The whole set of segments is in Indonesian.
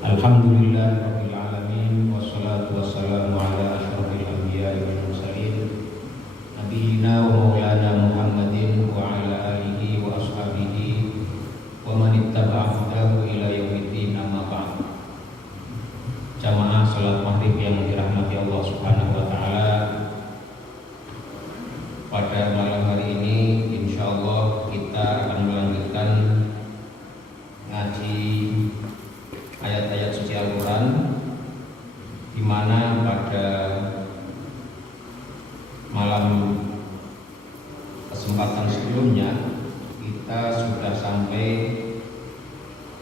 Alhamdulillahirabbil alamin wassalatu wassalamu ala asyrofil anbiya'i wal mursalin nabiyina wa maulana Muhammadin wa ala alihi wa ashabihi wa man ittaba'a hudahu ila yaumiddin, amma ba'd. Jamaah salat maghrib yang dirahmati Allah Subhanahu wa taala, pada malam hari ini insyaallah kita akan melanjutkan ngaji ayat-ayat suci Al-Quran, di mana pada malam kesempatan sebelumnya kita sudah sampai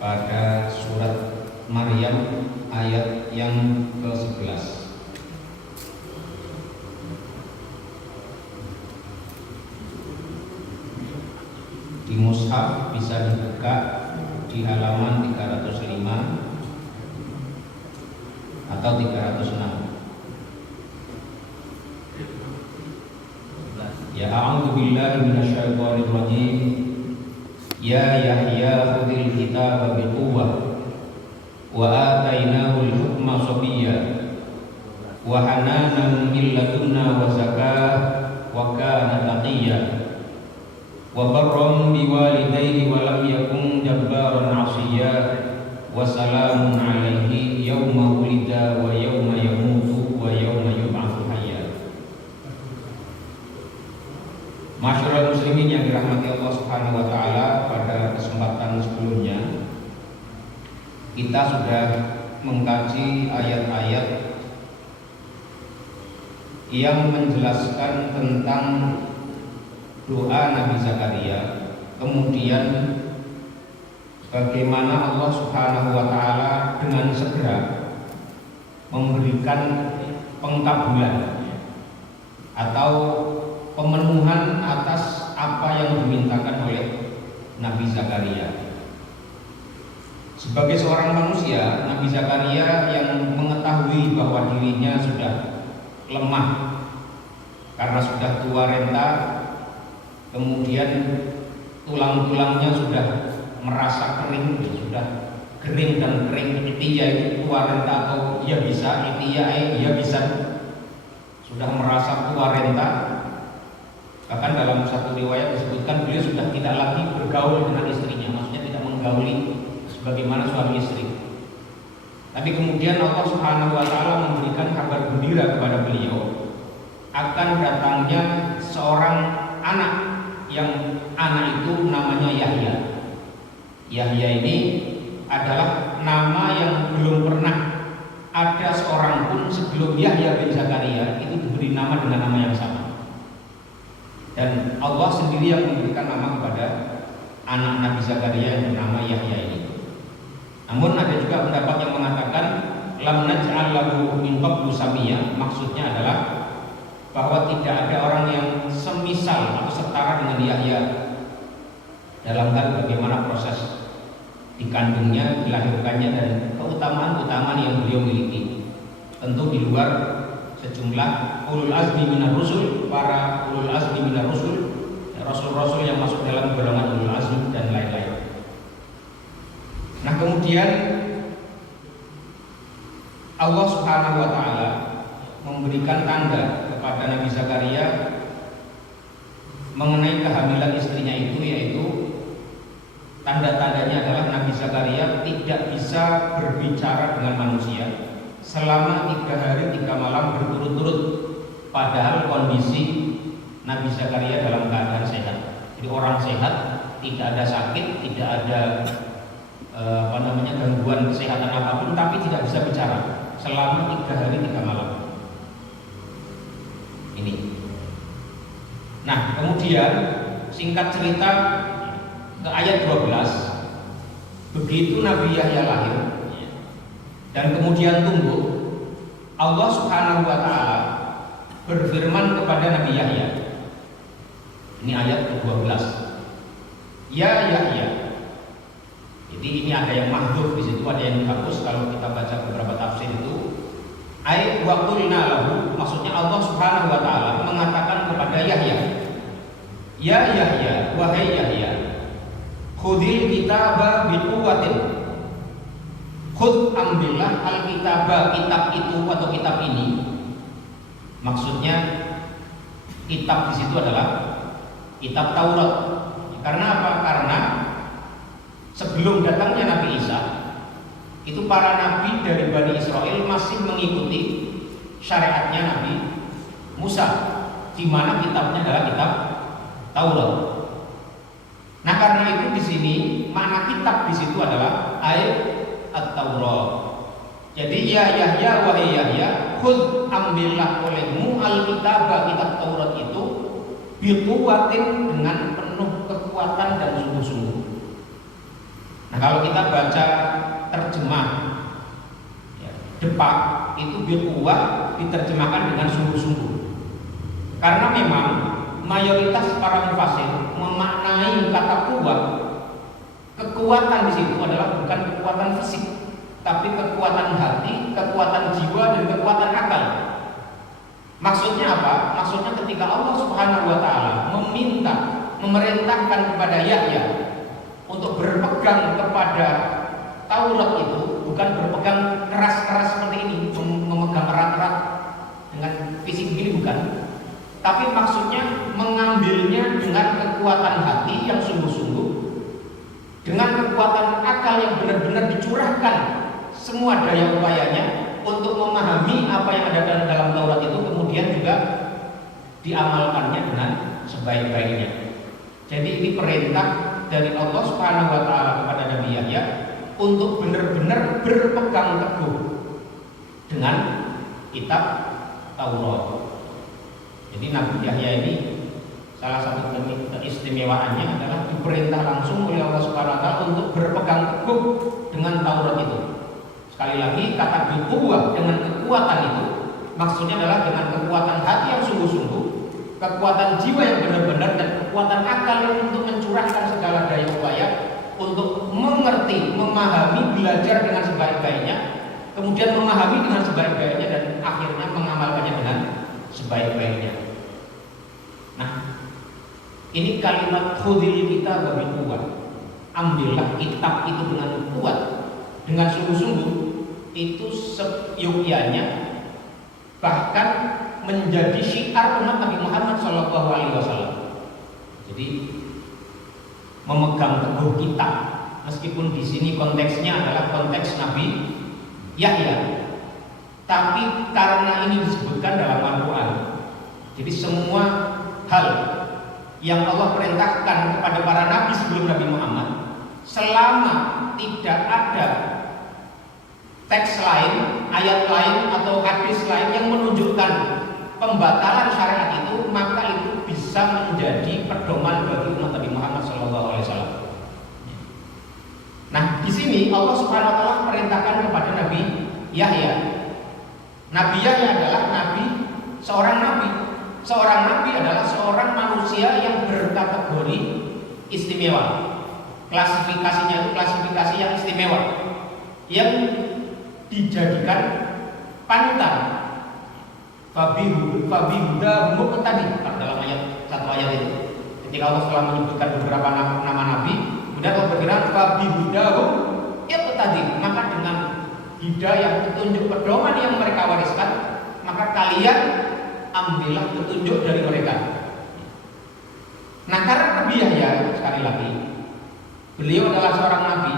pada surat Maryam ayat yang ke-11. Di mushaf bisa dibuka di halaman 305 atau 306. Ya a'udzu billahi minasyaitonir rajim. Ya Yahya khudhil kitaba biquwwah wa atainahu al-hukma sabiyya wa hananan min ladunna wa zakah wa kana taqiyya wa barram biwalidayhi wa lam yakun jabbaran 'asiyya wa salamun 'alaihi yauma wulida wa yauma yamutu wa yauma yub'atsu hayya. Masyarul muslimin yang dirahmati Allah Subhanahu wa taala, pada kesempatan sebelumnya kita sudah mengkaji ayat-ayat yang menjelaskan tentang doa Nabi Zakaria, kemudian bagaimana Allah Subhanahu wa taala dengan segera memberikan pengkabulan atau pemenuhan atas apa yang dimintakan oleh Nabi Zakaria. Sebagai seorang manusia, Nabi Zakaria yang mengetahui bahwa dirinya sudah lemah karena sudah tua renta, kemudian tulang-tulangnya sudah merasa kering, sudah kering dan kering. Itiya itu tua renta atau ia bisa, itiya ia bisa, sudah merasa tua renta. Bahkan dalam satu riwayat disebutkan beliau sudah tidak lagi bergaul dengan istrinya, maksudnya tidak menggauli sebagaimana suami istri. Tapi kemudian Allah Subhanahu wa taala memberikan kabar gembira kepada beliau akan datangnya seorang anak, yang anak itu namanya Yahya. Yahya ini adalah nama yang belum pernah ada seorang pun sebelum Yahya bin Zakaria itu diberi nama dengan nama yang sama. Dan Allah sendiri yang memberikan nama kepada anak Nabi Zakaria yang bernama Yahya ini. Namun ada juga pendapat yang mengatakan lam naj'al lahu min qablu samiyya, maksudnya adalah bahwa tidak ada orang yang semisal atau setara dengan Yahya dalam hal bagaimana proses dikandungnya, dilahirkannya, dan keutamaan-keutamaan yang beliau miliki. Tentu di luar sejumlah ulul azmi minar rusul, para ulul azmi minar rusul, rasul-rasul yang masuk dalam golongan ulul azmi dan lain-lain. Nah, kemudian Allah Subhanahu wa taala memberikan tanda kepada Nabi Zakaria mengenai kehamilan istrinya itu, yaitu tanda-tandanya adalah Nabi Zakaria tidak bisa berbicara dengan manusia selama 3 hari 3 malam berturut-turut, padahal kondisi Nabi Zakaria dalam keadaan sehat. Jadi orang sehat, tidak ada sakit, tidak ada gangguan kesehatan apapun, tapi tidak bisa bicara selama 3 hari 3 malam. Ini. Nah, kemudian singkat cerita ke ayat 12. Begitu Nabi Yahya lahir dan kemudian tumbuh, Allah Subhanahu wa taala berfirman kepada Nabi Yahya. Ini ayat ke-12. Ya Yahya. Jadi ini ada yang mahdhuf di situ, ada yang dihapus kalau kita baca beberapa tafsir itu. Ayat waqulna lahu, maksudnya Allah Subhanahu wa taala mengatakan kepada Yahya, ya Yahya, wahai Yahya, khudhil kitaba biquwwatin. Khudh, ambillah alkitabah, kitab itu atau kitab ini. Maksudnya kitab di situ adalah kitab Taurat. Karena apa? Karena sebelum datangnya Nabi Isa, itu para nabi dari Bani Israel masih mengikuti syariatnya Nabi Musa, di mana kitabnya adalah kitab Taurat. Nah, karena itu di sini makna kitab di situ adalah ayat At-Taurat. Jadi ya Yahya, wahai Yahya, khudh, ambillah olehmu alkitabah, kitab Taurat itu biquwatin, dengan penuh kekuatan dan sungguh-sungguh. Nah, kalau kita baca terjemah ya, Depak itu biquwah diterjemahkan dengan sungguh-sungguh. Karena memang mayoritas para mufasir memaknai kata kuat, kekuatan di situ adalah bukan kekuatan fisik, tapi kekuatan hati, kekuatan jiwa, dan kekuatan akal. Maksudnya apa? Maksudnya ketika Allah Subhanahu wa Ta'ala memerintahkan kepada Yahya untuk berpegang kepada Taurat itu, bukan berpegang keras-keras seperti ini, memegang erat-erat dengan fisik begini, bukan. Tapi maksudnya mengambilnya dengan kekuatan hati yang sungguh-sungguh, dengan kekuatan akal yang benar-benar dicurahkan semua daya upayanya untuk memahami apa yang ada dalam Taurat itu, kemudian juga diamalkannya dengan sebaik-baiknya. Jadi ini perintah dari Allah Subhanahu wa Ta'ala kepada Nabi Yahya untuk benar-benar berpegang teguh dengan kitab Taurat. Jadi Nabi Yahya ini salah satu keistimewaannya adalah diperintah langsung oleh Allah Subhanahu wa Ta'ala untuk berpegang teguh dengan Taurat itu. Sekali lagi, kata biquwah, dengan kekuatan itu maksudnya adalah dengan kekuatan hati yang sungguh-sungguh, kekuatan jiwa yang benar-benar, dan kekuatan akal yang untuk mencurahkan segala daya upaya untuk mengerti, memahami, belajar dengan sebaik-baiknya, kemudian memahami dengan sebaik-baiknya, dan akhirnya mengamalkannya dengan sebaik-baiknya. Nah, ini kalimat khudhil kitab biquwah, ambillah kitab itu dengan kuat, dengan sungguh-sungguh, itu seyogyanya bahkan menjadi syiar umat Nabi Muhammad SAW. Jadi memegang teguh kitab, meskipun di sini konteksnya adalah konteks Nabi Yahya, tapi karena ini disebutkan dalam Al-Quran, jadi semua hal yang Allah perintahkan kepada para nabi sebelum Nabi Muhammad, selama tidak ada teks lain, ayat lain, atau hadis lain yang menunjukkan pembatalan syariat itu, maka itu bisa menjadi pedoman bagi umat Nabi Muhammad SAW. Nah, di sini Allah Subhanahu wa Ta'ala perintahkan kepada Nabi Yahya. Nabi Yahya adalah seorang nabi. Seorang nabi adalah seorang manusia yang berkategori istimewa. Klasifikasinya itu klasifikasi yang istimewa, yang dijadikan panutan. Fabihuda muqtadi, dalam satu ayat itu. Ketika Allah telah menyebutkan beberapa nama nabi, kemudian Allah berfirman fabihuda muqtadi, maka dengan hidayah, petunjuk, pedoman yang mereka wariskan, maka kalian ambillah petunjuk dari mereka. Nah, karena Nabi Yahya, sekali lagi, beliau adalah seorang nabi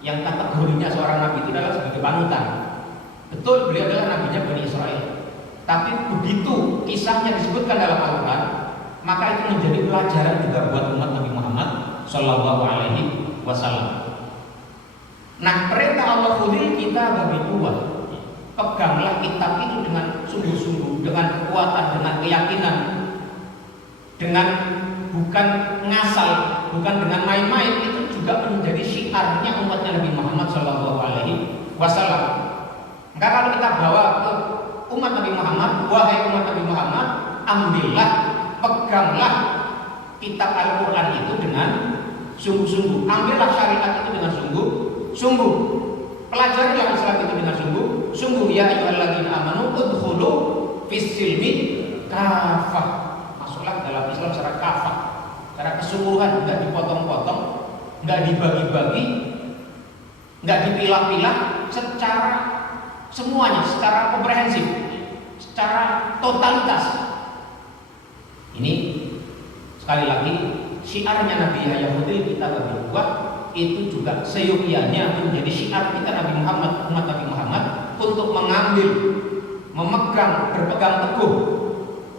yang kategorinya seorang nabi itu adalah sebagai panutan. Betul, beliau adalah nabinya Bani Israel. Tapi begitu kisahnya disebutkan dalam Al-Quran, maka itu menjadi pelajaran juga buat umat Nabi Muhammad Sallallahu Alaihi Wasallam. Nah, perintah Allah khudhil kitab biquwah, peganglah kitab itu dengan sungguh-sungguh, dengan kekuatan, dengan keyakinan, dengan bukan ngasal, bukan dengan main-main. Itu juga menjadi syiarnya umatnya Nabi Muhammad Sallallahu Alaihi Wasallam. Maka kalau kita bawa ke umat Nabi Muhammad, wahai umat Nabi Muhammad, ambillah, peganglah kitab Al-Quran itu dengan sungguh-sungguh, ambillah syariat itu dengan sungguh-sungguh, pelajarilah Islam itu dengan sungguh-sungguh. Ya ayyuhalladzina amanu udkhulu fis-silmi kafah, masuklah dalam Islam secara kafah, secara keseluruhan, enggak dipotong-potong, enggak dibagi-bagi, enggak dipilah-pilah, secara semuanya, secara komprehensif, secara totalitas. Ini sekali lagi syiarnya Nabi Yahya Khudil kita berdua itu juga seyogianya menjadi syiar kita Nabi Muhammad, umat Nabi Muhammad, untuk mengambil, memegang, berpegang teguh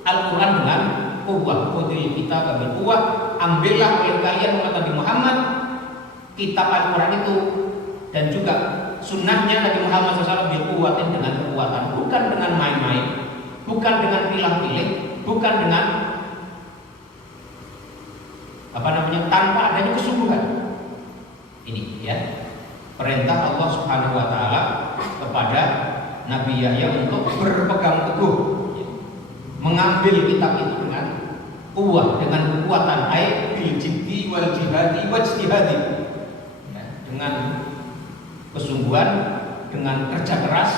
Al-Quran dengan quwwah. Khudil kita berdua quwwah, ambillah oleh kalian umat Nabi Muhammad kitab Al-Quran itu dan juga sunnahnya Nabi Muhammad SAW dikuatin dengan kekuatan, bukan dengan main-main, bukan dengan pilih-pilih, bukan dengan tanpa adanya kesungguhan. Ini ya perintah Allah Subhanahu wa taala kepada Nabi Yahya untuk berpegang teguh, mengambil kitab itu dengan quwwah, dengan kekuatan, ai bil jiddi wal jihadi wajtihadi, dengan kesungguhan, dengan kerja keras,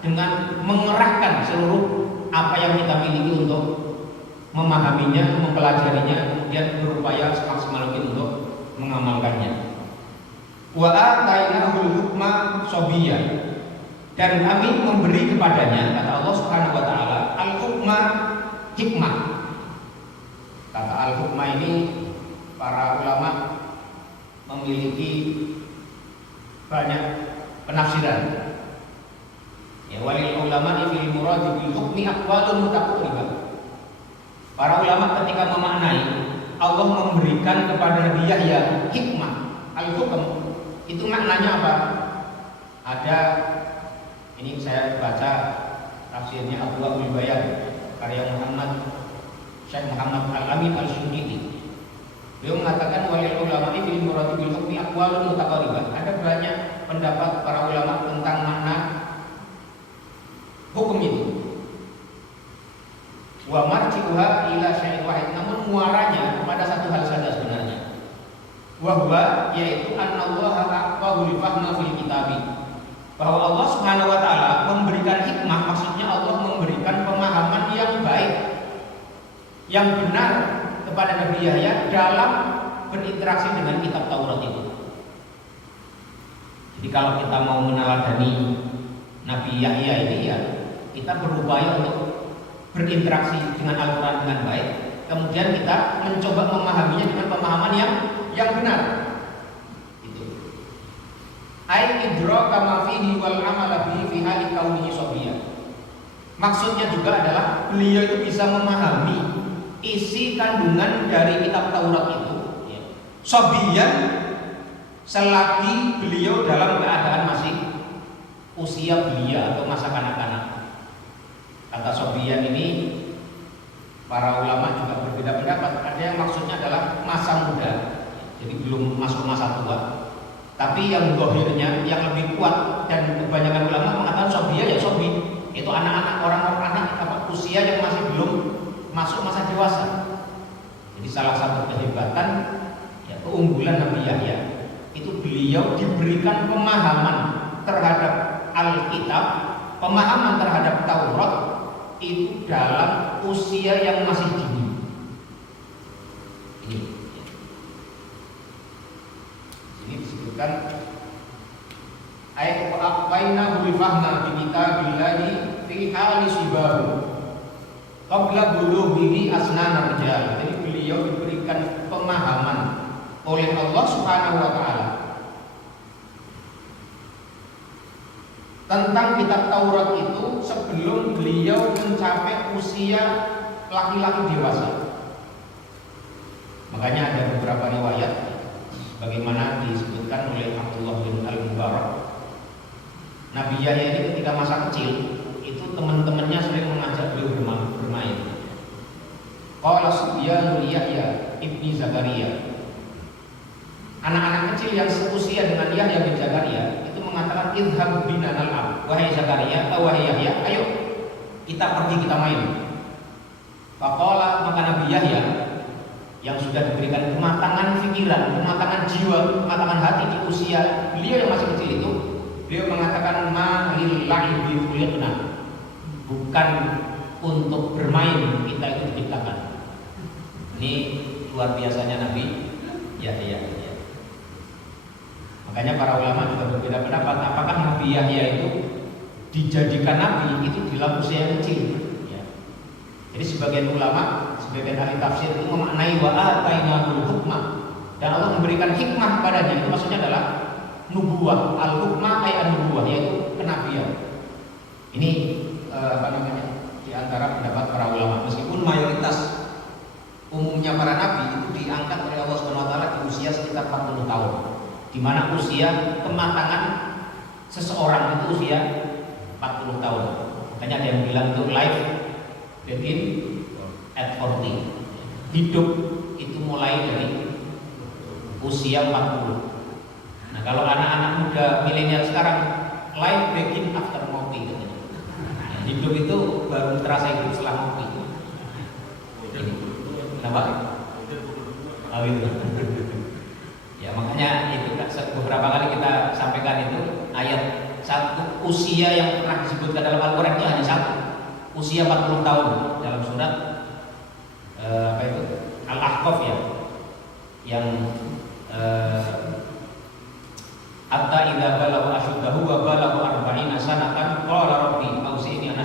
dengan mengerahkan seluruh apa yang kita miliki untuk memahaminya, mempelajarinya, kemudian berupaya semaksimal mungkin untuk mengamalkannya. Wa atainahul hukma sabiyya, dan kami memberi kepadanya, kata Allah Subhanahu wa taala, al-hukma, hikmah. Kata al-hukma ini para ulama memiliki banyak penafsiran. Ya, walil ulama fil murad bil hukmi aqwalun mutaqarribah. Para ulama ketika memaknai Allah memberikan kepada Nabi Yahya hikmah, al-hukm, itu maknanya apa? Ada, ini saya baca tafsirnya Abu Abdul Bayan karya Syekh Muhammad Al-Amin Al-Syunkiti. Beliau mengatakan walil ulama fil murad bil hukmi aqwalun mutaqarribah. Ada banyak pendapat para ulama tentang makna hukum itu. Wa marji'uha ila syai'in wahid, namun muaranya kepada satu hal saja sebenarnya. Wa huwa, yaitu annallaha aqwahu li fahma fil kitabi. Bahwa Allah Subhanahu wa taala memberikan hikmah, maksudnya Allah memberikan pemahaman yang baik, yang benar kepada Nabi Yahya dalam berinteraksi dengan kitab Taurat itu. Jadi kalau kita mau meneladani Nabi Yahya ini, ya kita berupaya untuk berinteraksi dengan Al-Quran dengan baik, kemudian kita mencoba memahaminya dengan pemahaman yang benar. Itu. Ai idraka ma fihi wal amala bihi fi hali kaunihi sabiyya. Maksudnya juga adalah beliau itu bisa memahami isi kandungan dari kitab Taurat itu, ya. Sabiyyan, selagi beliau dalam keadaan masih usia belia atau masa kanak-kanak. Kata sabiyyan ini para ulama juga berbeda pendapat. Ada yang maksudnya adalah masa muda, jadi belum masuk masa tua. Tapi yang zahirnya yang lebih kuat dan kebanyakan ulama mengatakan sabiyya, ya sabi, itu anak-anak, orang-orang anak usia yang masih belum masuk masa dewasa. Jadi salah satu kehebatan, ya, keunggulan Nabi Yahya itu beliau diberikan pemahaman terhadap Alkitab, pemahaman terhadap Taurat itu dalam usia yang masih dini. Ini disebutkan ayat wa'aqaina bi fahma bi kitabillahi fi hali sibahu qabla bulughihi asnana rijal. Jadi beliau diberikan pemahaman oleh Allah Subhanahu wa taala tentang kitab Taurat itu sebelum beliau mencapai usia laki-laki dewasa. Makanya ada beberapa riwayat bagaimana disebutkan oleh Abdullah bin Al-Mubarak, Nabi Yahya ini ketika masa kecil itu teman-temannya sering mengajak beliau bermain. Qala Sufyan Yahya ibni Zakaria, anak-anak kecil yang seusia dengan Yahya bin Zakaria itu mengatakan idhhab bina nal'ab, wahai Zakaria, wahai Yahya, ayo kita pergi, kita main. Faqala, maka Nabi Yahya yang sudah diberikan kematangan pikiran, kematangan jiwa, kematangan hati di usia beliau yang masih kecil itu, beliau mengatakan ma lil la'ibi khuliqna, bukan untuk bermain kita itu diciptakan. Ini luar biasanya Nabi Yahya. Makanya para ulama juga berbeda pendapat apakah Nabi Yahya itu dijadikan nabi itu di dalam usia yang kecil. Ya. Jadi sebagian ulama, sebagian ahli tafsir itu memaknai wa atainahul hukmah, dan Allah memberikan hikmah kepadanya. Itu maksudnya adalah nubuwah, al-hukmah ay an-nubuwah, yaitu kenabian. Ini di antara pendapat para ulama. Meskipun mayoritas umumnya para nabi itu diangkat oleh Allah Subhanahu wa taala di usia sekitar 40 tahun. Di mana usia kematangan seseorang itu usia 40 tahun. Makanya ada yang bilang itu life begin at 40. Hidup itu mulai dari usia 40. Nah, kalau anak-anak muda milenial sekarang life begin after 40 katanya. Nah, hidup itu baru terasa hidup setelah 40. Kenapa? Oh itu. Ya makanya itu beberapa kali kita sampaikan itu ayat satu usia yang pernah disebutkan dalam Al-Quran itu hanya satu, usia 40 tahun dalam surat Al-Ahqaf ya, yang hatta idza balagha ashuddahu wa balagha arba'ina sanatan qala rabbi awzi'ni an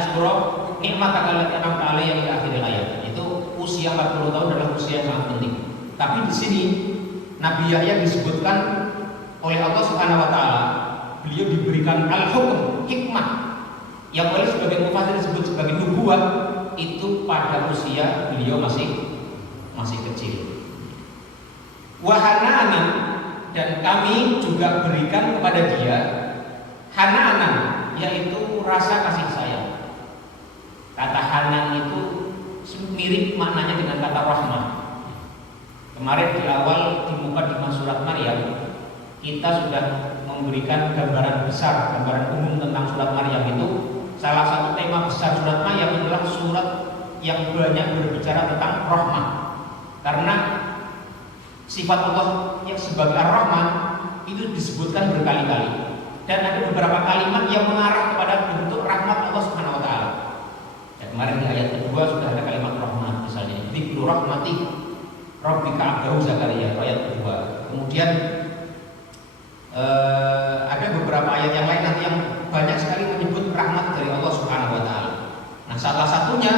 ashkura nikmataka allati an'amta 'alayya ila akhiril ayat. Itu usia 40 tahun adalah usia yang sangat penting. Tapi di sini Nabi Yahya disebutkan oleh Allah Subhanahu wa taala, beliau diberikan al-hukm, hikmah yang oleh sebagian mufassir disebut sebagai nubuwah, itu pada usia beliau masih kecil. Wahananan, dan kami juga berikan kepada dia hananan, yaitu rasa kasih sayang. Kata hanan itu mirip maknanya dengan kata rahmah. Kemarin di awal di mukadimah surat Maryam kita sudah memberikan gambaran besar, gambaran umum tentang surat Maryam itu. Salah satu tema besar surat Maryam adalah surat yang banyak berbicara tentang rahmah. Karena sifat Allah yang sebagai Ar-Rahman itu disebutkan berkali-kali, dan ada beberapa kalimat yang mengarah kepada bentuk rahmat Allah Subhanahu wa taala. Ya, kemarin di ayat kedua sudah ada kalimat rahmat, misalnya dzikru rahmati rabbika abdahu Zakaria, ayat kedua. Kemudian ada beberapa ayat yang lain nanti yang banyak sekali menyebut rahmat dari Allah Subhanahu wa taala. Nah, salah satunya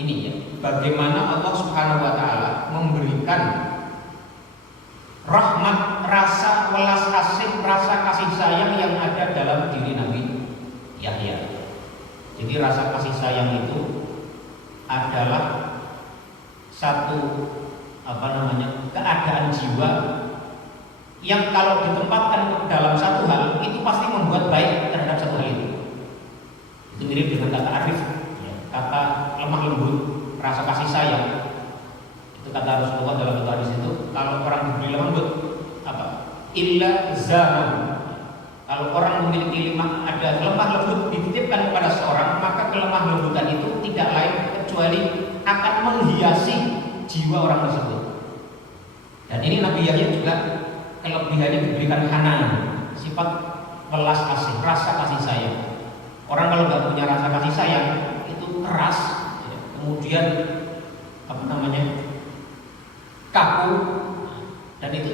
ini ya, bagaimana Allah Subhanahu wa taala memberikan rahmat, rasa welas asih, rasa kasih sayang yang ada dalam diri Nabi Yahya. Jadi rasa kasih sayang itu adalah satu keadaan jiwa yang kalau ditempatkan dalam satu hal itu pasti membuat baik terhadap satu hal itu. Itu mirip dengan kata arif, ya, kata lemah lembut, rasa kasih sayang. Itu kata Rasulullah dalam hadis itu, kalau orang diberi lemah lembut apa? Illa zaman. Kalau orang memiliki ada lemah lembut dititipkan kepada seorang, maka kelemah lembutan itu tidak lain kecuali akan menghiasi jiwa orang tersebut. Dan ini Nabi Yahya juga kelebihannya diberikan hanan, sifat welas asih, rasa kasih sayang. Orang kalau nggak punya rasa kasih sayang itu keras, ya, kemudian kaku, dan itu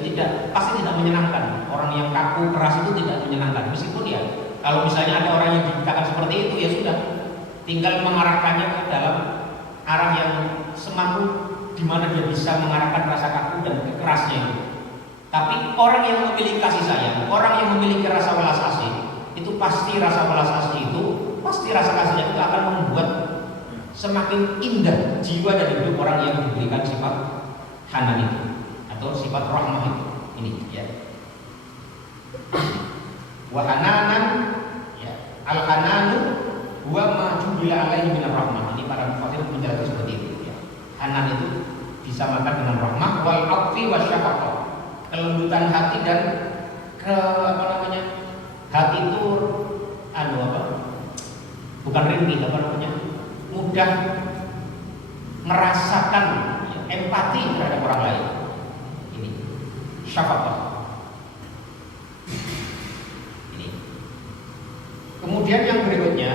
pasti tidak menyenangkan. Orang yang kaku, keras itu tidak menyenangkan. Meskipun ya, kalau misalnya ada orang yang dikatakan seperti itu, ya sudah, tinggal mengarahkannya ke dalam arah yang semampu, di mana dia bisa mengarahkan rasa kaku dan kerasnya itu. Tapi orang yang memiliki kasih sayang, orang yang memiliki rasa welas asih, itu pasti rasa welas asih itu, pasti rasa kasihnya itu akan membuat semakin indah jiwa dan hidup orang yang diberikan sifat hanan itu atau sifat rahmah itu. Ini ya. Wa hananan ya, al-hananu huwa ma jubila alaihi minar rahmah. Ini para mufassir menjelaskan seperti itu ya. Hanan itu disamakan dengan rahmah, wal afi wasyafaqah. Kelembutan hati dan hati itu bukan rintik, mudah merasakan ya, empati terhadap orang lain. Ini syafaqah. Ini. Kemudian yang berikutnya,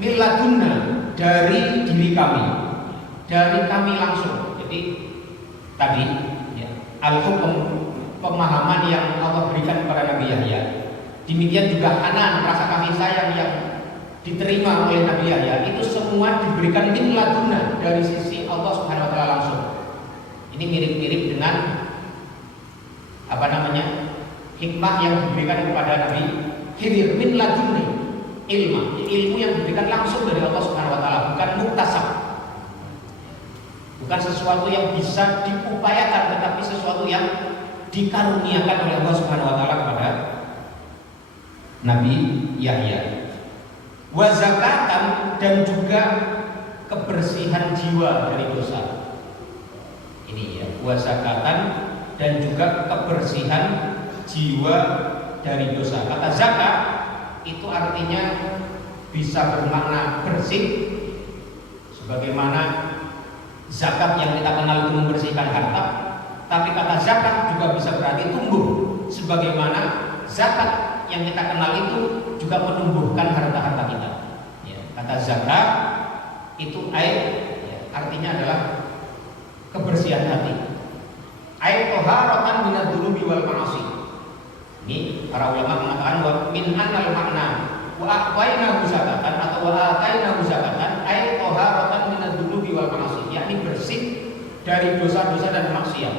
miladunna, dari diri kami, dari kami langsung. Jadi tadi ya, al-hukum, pemahaman yang Allah berikan kepada Nabi Yahya. Demikian juga hanan, rasa kasih sayang yang diterima oleh Nabi Yahya, itu semua diberikan min ladunna, dari sisi Allah Subhanahu wa taala langsung. Ini mirip-mirip dengan hikmah yang diberikan kepada Nabi Khidir, min ladunni, ilmu yang diberikan langsung dari Allah Subhanahu wa taala, bukan muktasab. Bukan sesuatu yang bisa diupayakan, tetapi sesuatu yang dikaruniakan oleh Allah Subhanahu wa taala kepada Nabi Yahya. Wa zakatan, dan juga kebersihan jiwa dari dosa. Ini ya, wa zakatan, dan juga kebersihan jiwa dari dosa. Kata zakat itu artinya bisa bermakna bersih, sebagaimana zakat yang kita kenal itu membersihkan harta. Tapi kata zakat juga bisa berarti tumbuh, sebagaimana zakat yang kita kenal itu juga menumbuhkan harta-harta kita. Ya, kata zakat itu artinya adalah kebersihan hati. Toharatan minadz dzunubi wal ma'asi. Ini para ulama mengatakan wa min annal makna wa aqwaina zakatan atau wa ataina zakatan toharatan minadz dzunubi wal ma'asi, yakni bersih dari dosa-dosa dan maksiat.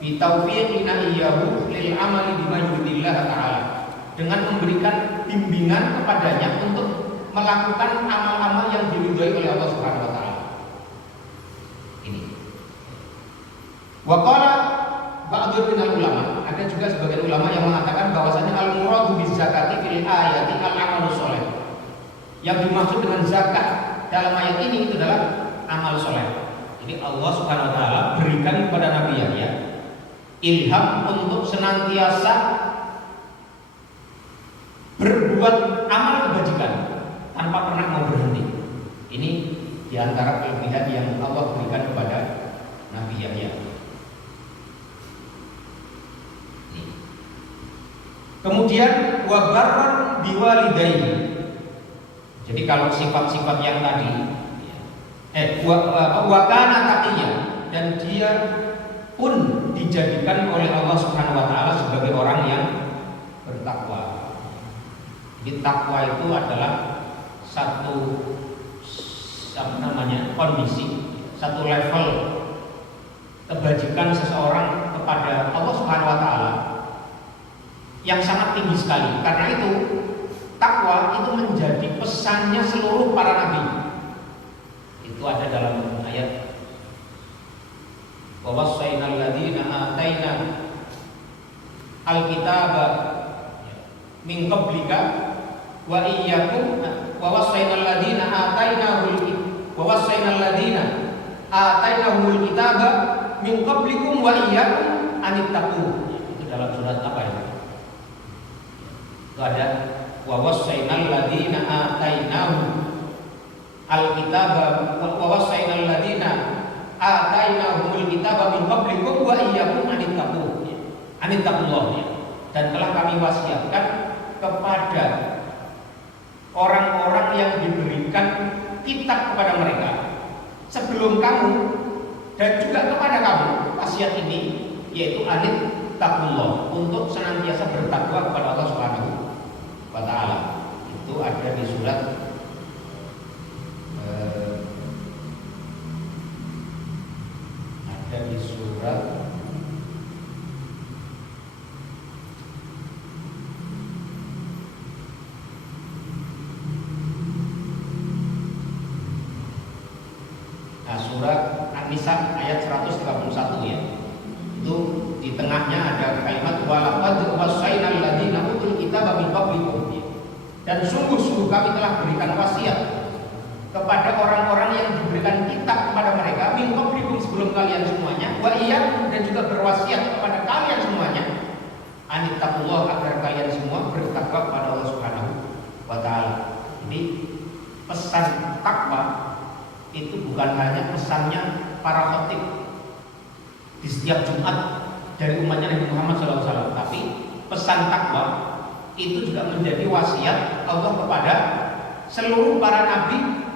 Bi taufiqina iyyahu lil amali bima yuridillah ta'ala, dengan memberikan bimbingan kepadanya untuk melakukan amal-amal yang diridhoi oleh Allah Subhanahu wa taala. Ini. Wa qala ba'dhu minal ulama, ada juga sebagian ulama yang mengatakan bahwasanya al-muradu biz zakati fil ayati al-amalus shalih. Yang dimaksud dengan zakat dalam ayat ini itu adalah amal soleh. Jadi Allah Subhanahu wa taala berikan kepada Nabi Yahya ilham untuk senantiasa berbuat amal kebajikan tanpa pernah mau berhenti. Ini diantara kelebihan yang Allah berikan kepada Nabi Yahya. Kemudian wabarran biwalidayhi. Jadi kalau sifat-sifat yang tadi wakana taqiyya, dan dia pun dijadikan oleh Allah Subhanahu wa taala sebagai orang yang bertakwa. Jadi takwa itu adalah satu kondisi, satu level kebajikan seseorang kepada Allah Subhanahu wa taala yang sangat tinggi sekali. Karena itu takwa itu menjadi pesannya seluruh para nabi. Itu ada dalam ayat wa wassaynal ladzina ataina alkitaba min qablika wa iyyakum wa wassaynal ladzina atainahumul kitaba min qablikum wa iyyakum anittaqu. Itu dalam surat apa ya? Itu ada wa wassaynal ladzina atainahum al-kitaba wa wassaynal ladzina atainahumul kitaba min qablikum wa iyyakum anittaqullah. Dan telah kami wasiatkan kepada orang-orang yang diberikan kitab kepada mereka sebelum kamu, dan juga kepada kamu wasiat ini, yaitu anittaqullah, untuk senantiasa bertakwa kepada Allah Subhanahu wa taala. Itu ada di surat surat An-Nisa ayat 131 ya. Itu di tengahnya ada kalimat walaqad wassaynal ladzina utul kitaba min qablikum. Dan sungguh-sungguh kami telah berikan wasiat kepada orang-orang yang diberikan kitab kepada mereka min qablikum, sebelum kalian semuanya, wa iyyakum, dan juga berwasiat kepada kalian semuanya, anittaqullah, agar kalian semua bertakwa kepada Allah Subhanahu wa taala. Jadi pesan takwa itu bukan hanya pesannya para khatib di setiap Jumat dari umatnya Nabi Muhammad SAW, tapi pesan takwa itu juga menjadi wasiat Allah kepada seluruh para nabi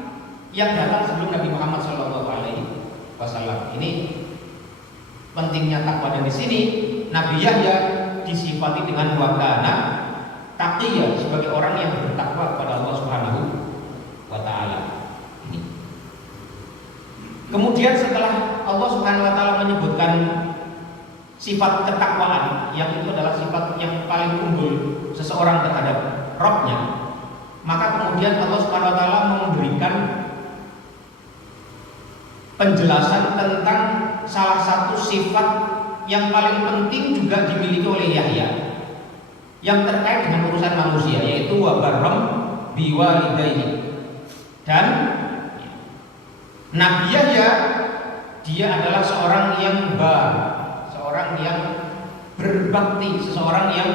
yang datang sebelum Nabi Muhammad SAW. Ini pentingnya takwa, dan di sini Nabi Yahya disifati dengan wakana taqiyya, sebagai orang yang bertakwa kepada Allah Subhanahu wa taala. Kemudian setelah Allah Subhanahu wa taala menyebutkan sifat ketakwaan, yang itu adalah sifat yang paling unggul seseorang terhadap Rabb-nya, maka kemudian Allah Subhanahu wa taala memberikan penjelasan tentang salah satu sifat yang paling penting juga dimiliki oleh Yahya, yang terkait dengan urusan manusia, yaitu wa barram biwalidayhi. Dan Nabi Yahya, dia adalah seorang yang seorang yang berbakti, seseorang yang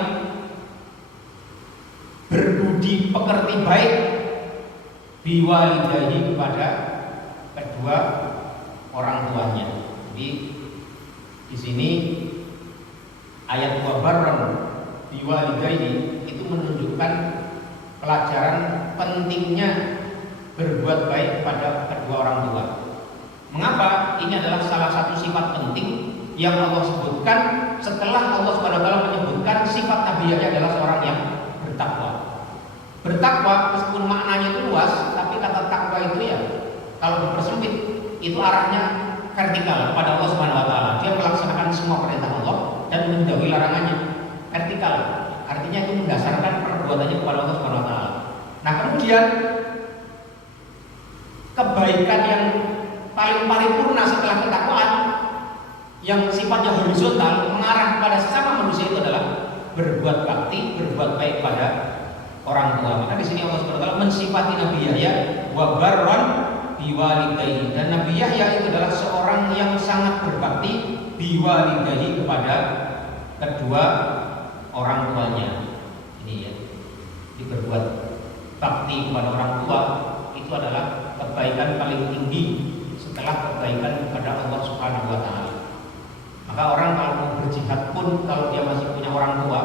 berbudi pekerti baik biwalidayhi, kepada kedua orang tuanya. Jadi di sini ayat wa barram biwalidayhi itu menunjukkan pelajaran pentingnya berbuat baik pada kedua orang tua. Mengapa? Ini adalah salah satu sifat penting yang Allah sebutkan setelah Allah Subhanahu wa taala menyebutkan sifat Nabi Yahya adalah seorang yang bertakwa. Bertakwa meskipun maknanya itu luas, tapi kata takwa itu ya kalau dipersempit itu arahnya vertikal kepada Allah Subhanahu wa taala. Dia melaksanakan semua perintah Allah dan menjauhi larangannya. Vertikal, artinya itu mendasarkan perbuatannya kepada Allah Subhanahu wa taala. Nah, kemudian kebaikan yang paling paripurna setelah ketakwaan, yang sifatnya horizontal mengarah kepada sesama manusia, itu adalah berbuat bakti, berbuat baik pada orang tua. Maka di sini Allah Subhanahu wa taala mensifati Nabi Yahya wa barran biwalidayhi, dan Nabi Yahya itu adalah seorang yang sangat berbakti biwalidayhi, kepada kedua orang tuanya. Ini ya, berbuat bakti kepada orang tua itu adalah kebaikan paling tinggi setelah kebaikan kepada Allah Subhanahu wa taala. Maka orang kalau mau berjihad pun, kalau dia masih punya orang tua,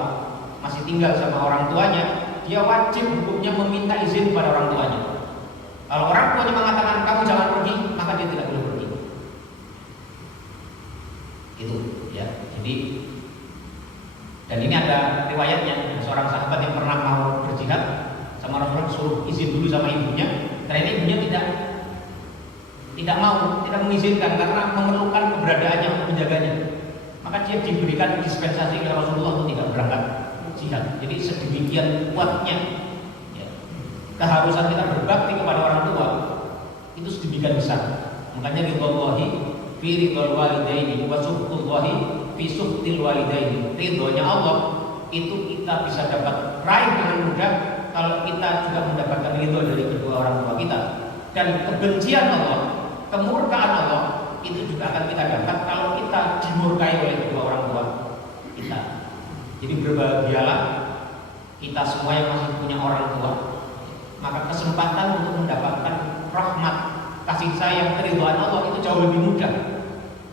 masih tinggal sama orang tuanya, dia wajib hukumnya meminta izin kepada orang tuanya. Kalau orang tuanya mengatakan kamu jangan pergi, maka dia tidak boleh pergi. Itu ya. Jadi, dan ini ada riwayatnya, seorang sahabat yang pernah mau berjihad sama Rasulullah, suruh izin dulu sama ibunya. Ternyata ibunya tidak mau, tidak mengizinkan karena memerlukan keberadaannya untuk menjaganya. Maka dia diberikan dispensasi oleh Rasulullah untuk tidak berangkat jihad. Jadi sedemikian kuatnya ya, keharusan kita berbakti kepada orang tua itu sedemikian besar. Makanya ridwallahi fi ridwal walidaini wa suhtullahi fi suhtil walidaini. Ridhonya Allah itu kita bisa dapat raih dengan mudah kalau kita juga mendapatkan ridho dari kedua orang tua kita. Dan kebencian Allah, kemurkaan Allah itu juga akan kita dapat kalau kita dimurkai oleh kedua orang tua kita. Jadi berbahagialah kita semua yang masih punya orang tua, maka kesempatan untuk mendapatkan rahmat, kasih sayang, keridhaan Allah itu jauh lebih mudah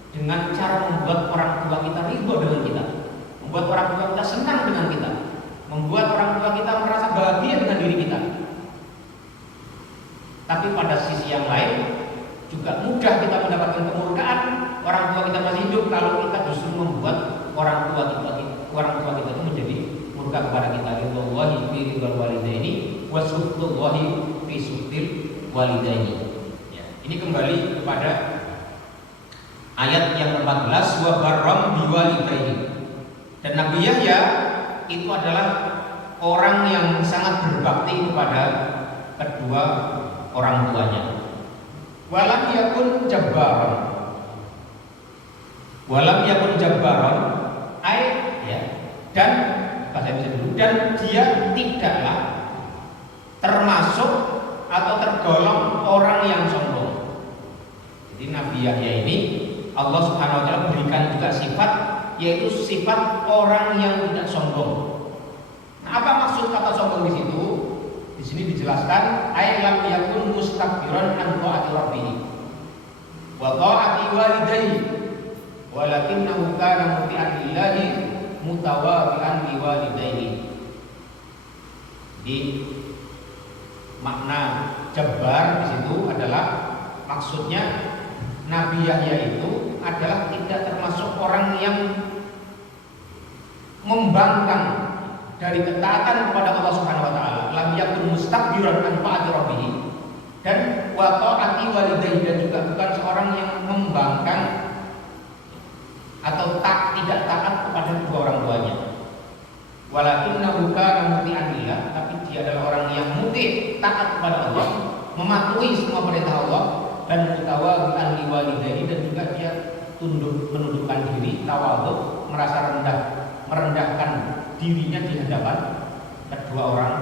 dengan cara membuat orang tua kita ridho dengan kita, membuat orang tua kita senang dengan kita, membuat orang tua kita merasa bahagia dengan diri kita. Tapi pada sisi yang lain juga mudah kita mendapatkan kemurkaan orang tua kita masih hidup kalau kita justru membuat orang tua kita itu menjadi murka kepada kita. Ridwallahi fi ridwal walidaini wa suhtullahi fi suhtil walidaini. Ya, ini kembali kepada ayat yang ke-14, wa barram biwalidayhi. Dan Nabi Yahya itu adalah orang yang sangat berbakti kepada kedua orang tuanya. Walam yakun jabbaron. Walam yakun jabbaron ya, dan bahasa Indonesia dulu, dan dia tidaklah termasuk atau tergolong orang yang sombong. Jadi Nabi Yahya ini Allah Subhanahu wa taala berikan juga sifat, yaitu sifat orang yang tidak sombong. Nah, apa maksud kata sombong di situ? Di sini dijelaskan ay lam yakun mustakbiran an ta'ati rabbih wa ta'ati walidayhi walakinnahu kana muti'an lillahi mutawabi'an li walidayhi. Di makna jabbar di situ adalah maksudnya Nabi Yahya itu adalah tidak termasuk orang yang membangkang dari ketaatan kepada Allah Subhanahu wa taala, lam yakun mustakbiran an ta'ati rabbih, dan wa ta'ati walidayhi, dan juga bukan seorang yang membangkang atau tidak taat kepada kedua orang tuanya. Walakinnahu kana muti'an lillah, tapi dia adalah orang yang muti', taat kepada Allah, mematuhi semua perintah Allah, dan mutawadhi'an liwalidayhi, dan juga dia menundukkan diri, tawadhu, merasa merendahkan dirinya di hadapan kedua orang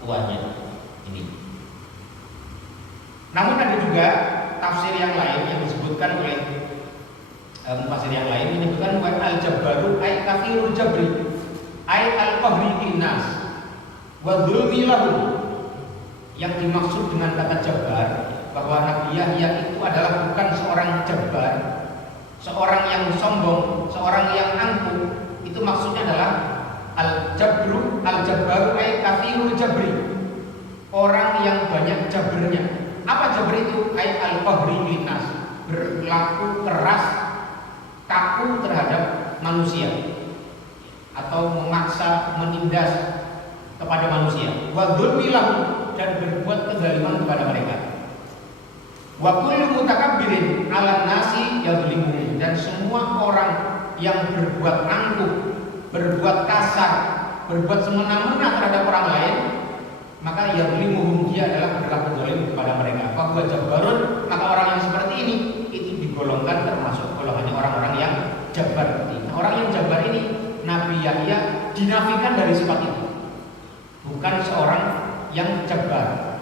tuanya. Ini. Namun ada juga tafsir yang lain yang disebutkan oleh mufassir yang lain, menyebutkan wa al-jabbaru ay kafirul jabri ay al-qahri linnas wa dzulmi lahum. Yang dimaksud dengan kata jabbar, bahwa Nabi Yahya itu adalah bukan seorang jabbar, seorang yang sombong, seorang yang angkuh. Itu maksudnya adalah al-jabbaru ay kafirul jabri, orang yang banyak jabernya. Apa jabr itu? Ay al-qahri linnas, berlaku keras, kaku terhadap manusia, atau memaksa, menindas kepada manusia. Wa dzulmi lahum, dan berbuat kezaliman kepada mereka. Wa kullu mutakabbirin 'alan nasi yadzlimuhum, dan semua orang yang berbuat angkuh, berbuat kasar, berbuat semena-mena terhadap orang lain, maka yadzlimuhum, dia adalah berlaku zalim kepada mereka. Fa huwa jabbarun, maka orang yang seperti ini itu digolongkan termasuk golongannya orang-orang yang jabbar. Nah, orang yang jabbar ini Nabi Yahya dinafikan dari sifat itu, bukan seorang yang jabbar.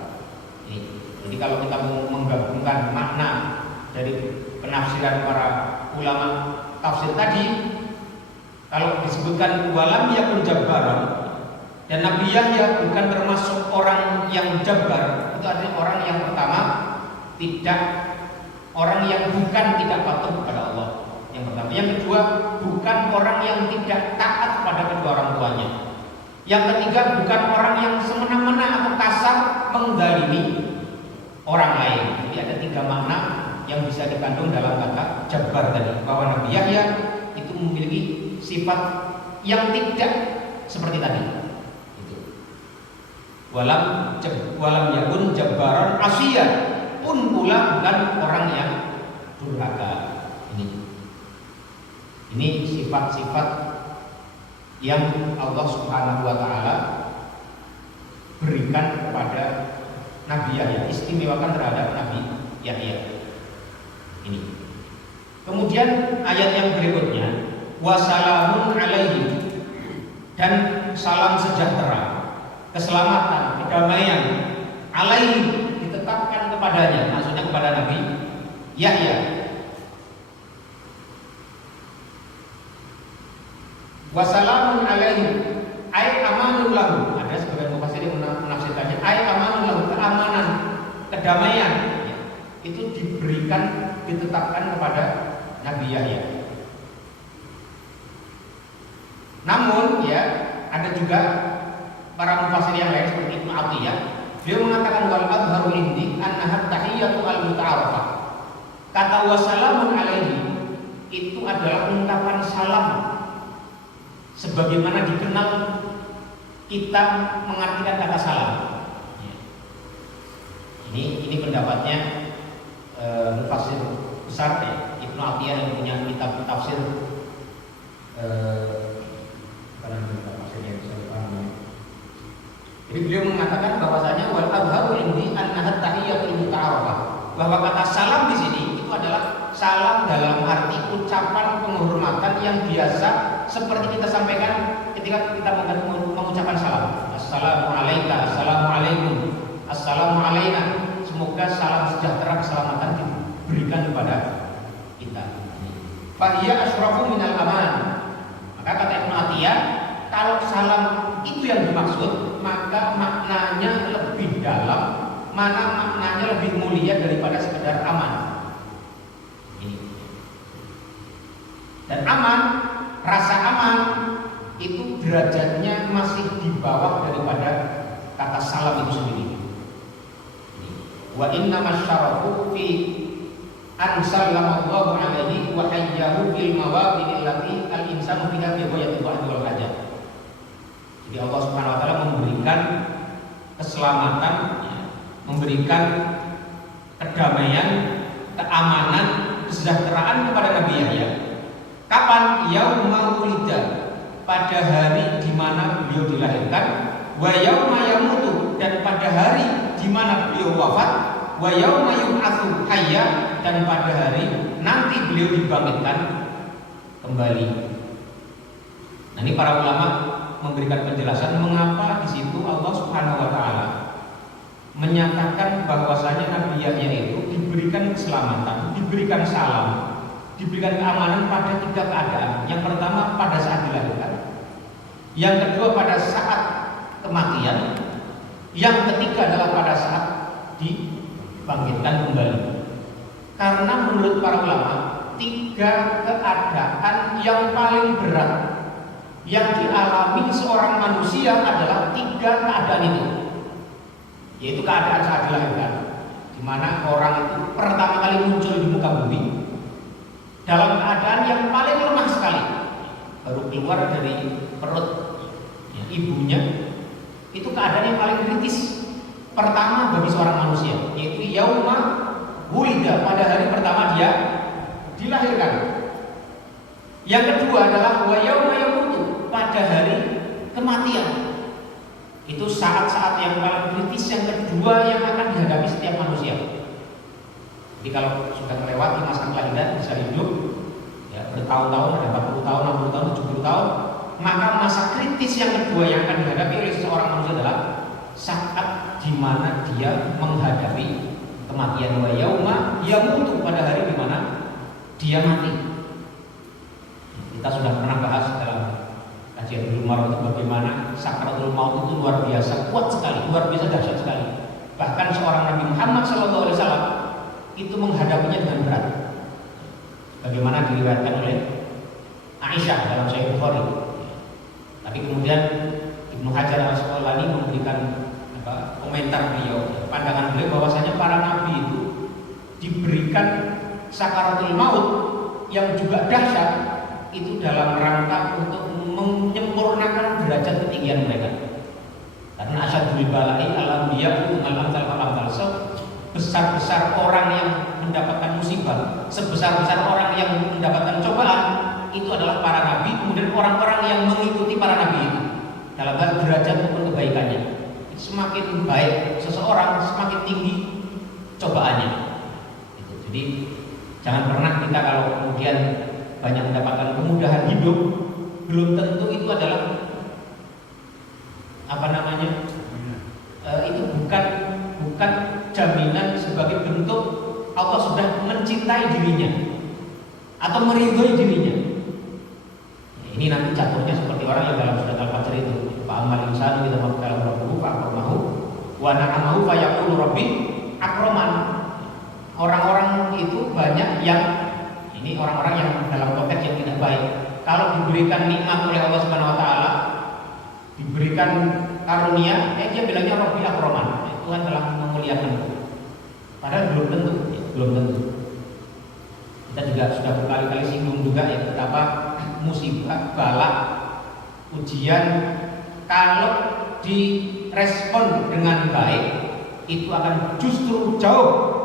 Jadi kalau kita mau menggabungkan makna dari penafsiran para ulama tafsir tadi, kalau disebutkan walam yakun jabbaran, dan Nabi Yahya bukan termasuk orang yang jabbar, itu artinya orang yang pertama orang yang bukan tidak patuh kepada Allah, yang pertama. Yang kedua, bukan orang yang tidak taat kepada kedua orang tuanya. Yang ketiga, bukan orang yang semena-mena atau kasar mendzalimi orang lain. Jadi ada 3 makna yang bisa dikandung dalam kata jabbar tadi, bahwa Nabi Yahya itu memiliki sifat yang tidak seperti tadi. Itu. Walam yakun jabbaran asiyah, pun pula bukan orang yang durhaka. Ini sifat-sifat yang Allah Subhanahu wa taala berikan kepada Nabi Yahya, istimewakan terhadap Nabi Yahya. Ini. Kemudian ayat yang berikutnya, wassalamun alaihi, dan salam sejahtera, keselamatan, kedamaian, alaihi, ditetapkan kepadanya, maksudnya kepada Nabi Yahya. Wassalamun alaihi ay amanul lahu, ada sebagian mufassir yang menafsirkannya ay amanul lahu, keamanan, kedamaian, ya, itu diberikan, ditetapkan kepada Nabi Yahya. Namun ya, ada juga para mufassir yang lain seperti Ibnu Athiyah, beliau mengatakan wal adharu indi annaha tahiyatu al muta'arafah. Kata wassalamun alaihi itu adalah ungkapan salam sebagaimana dikenal kita mengartikan kata salam. Ini pendapatnya mufassir besar ya, Ibnu Athiyah, yang punya kitab tafsir Jadi beliau mengatakan bahwasanya wal adharu indi annaha tahiyatul muta'arafah, bahwa kata salam di sini itu adalah salam dalam arti ucapan penghormatan yang biasa seperti kita sampaikan ketika kita mengucapkan salam. Assalamu alayka, assalamu alaikum, assalamu alayna. Semoga salam sejahtera, keselamatan diberikan kepada kita. Fahiya asyrafu minal aman. Maka kata Ibnu Athiyah, kalau salam itu yang dimaksud, maka maknanya lebih dalam, maknanya lebih mulia daripada sekedar aman. Dan aman, rasa aman itu derajatnya masih di bawah daripada kata salam itu sendiri. Wa inna masyarafu fi ansallallahu alaihi wa hayyahu bil mawaqil lati al-insanu fiha bi ghayati wal hajat. Jadi Allah Subhanahu wa taala memberikan keselamatan, memberikan kedamaian, keamanan, kesejahteraan kepada Nabi Yahya. Kapan? Yauma wulida, pada hari di mana beliau dilahirkan, wa yauma yamutu, dan pada hari di mana beliau wafat, wa yauma yub'atsu hayya, dan pada hari nanti beliau dibangkitkan kembali. Nah, ini para ulama memberikan penjelasan mengapa di situ Allah Subhanahu wa taala menyatakan bahwasanya Nabi Yahya itu diberikan keselamatan, diberikan salam, diberikan keamanan pada 3 keadaan. Yang pertama pada saat dilahirkan, yang kedua pada saat kematian, yang ketiga adalah pada saat dibangkitkan kembali. Karena menurut para ulama 3 keadaan yang paling berat yang dialami seorang manusia adalah 3 keadaan itu, yaitu keadaan saat dilahirkan, di mana orang itu pertama kali muncul di muka bumi dalam keadaan yang paling lemah sekali, baru keluar dari perut ibunya. Itu keadaan yang paling kritis pertama bagi seorang manusia, yaitu yauma wulida, pada hari pertama dia dilahirkan. Yang kedua adalah wa yauma yamutu, pada hari kematian. Itu saat-saat yang paling kritis yang kedua yang akan dihadapi setiap manusia. Jadi kalau sudah melewati masa kelahiran, bisa hidup ya, bertahun-tahun, ada 40 tahun, 60 tahun, 70 tahun, maka masa kritis yang kedua yang akan dihadapi oleh seseorang manusia adalah saat di mana dia menghadapi kematian. Wa yauma yamutu, pada hari di mana dia mati. Kita sudah pernah bahas dalam kajian Bulumar itu bagaimana sakaratul maut itu luar biasa kuat sekali, luar biasa dahsyat sekali. Bahkan seorang Nabi Muhammad SAW itu menghadapinya dengan berat. Bagaimana diriwayatkan oleh Aisyah dalam Sahih Bukhari. Tapi kemudian Ibnu Hajar Al-Asqalani memberikan komentar beliau, pandangan beliau bahwasanya para nabi itu diberikan sakaratul maut yang juga dahsyat itu dalam rangka untuk menyempurnakan derajat ketinggian mereka. Karena asyadul balai alam dia al-amsal fal-amsal, sebesar-besar orang yang mendapatkan musibah, sebesar-besar orang yang mendapatkan cobaan, itu adalah para nabi, kemudian orang-orang yang mengikuti para nabi itu dalam hal derajat maupun kebaikannya. Semakin baik seseorang, semakin tinggi cobaannya. Jadi jangan pernah kita kalau kemudian banyak mendapatkan kemudahan hidup, belum tentu itu adalah itu bukan jaminan sebagai bentuk Allah sudah mencintai dirinya atau meridhoi dirinya. Ini nanti jatuhnya seperti orang yang dalam surat Al-Fajr itu, fa amal insanu idza mabtalahu rabbuhu fa akramahu wa na'amahu fa yaqulu rabbi akraman. Orang-orang itu banyak yang ini orang-orang yang dalam konteks yang tidak baik. Kalau diberikan nikmat oleh Allah Subhanahu wa taala, diberikan karunia, dia bilangnya rabbi akraman. Tuhan telah memuliakanku. Padahal belum tentu, belum tentu. Kita juga sudah berkali-kali singgung juga ya betapa musibah, balak, ujian kalau direspon dengan baik itu akan justru jauh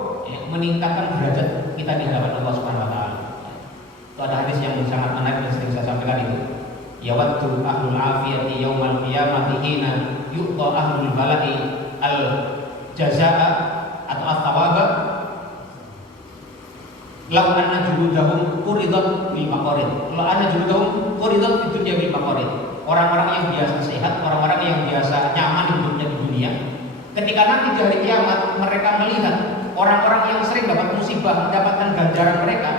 meningkatkan derajat kita di hadapan Allah Subhanahu wa taala. Itu ada hadis yang sangat menarik yang sering saya sampaikan itu. Yawaddu ahlul afiyati yaumal qiyamati hina yu'ta ahlul bala'i al jazaa atau at-thawaba law anna juludahum quridat bil maqarid. Law anna juludahum quridat fid dunya bil maqarid. Orang-orang yang biasa sehat, orang-orang yang biasa nyaman hidupnya di dunia, ketika nanti di hari kiamat mereka melihat orang-orang yang sering dapat musibah mendapatkan ganjaran mereka,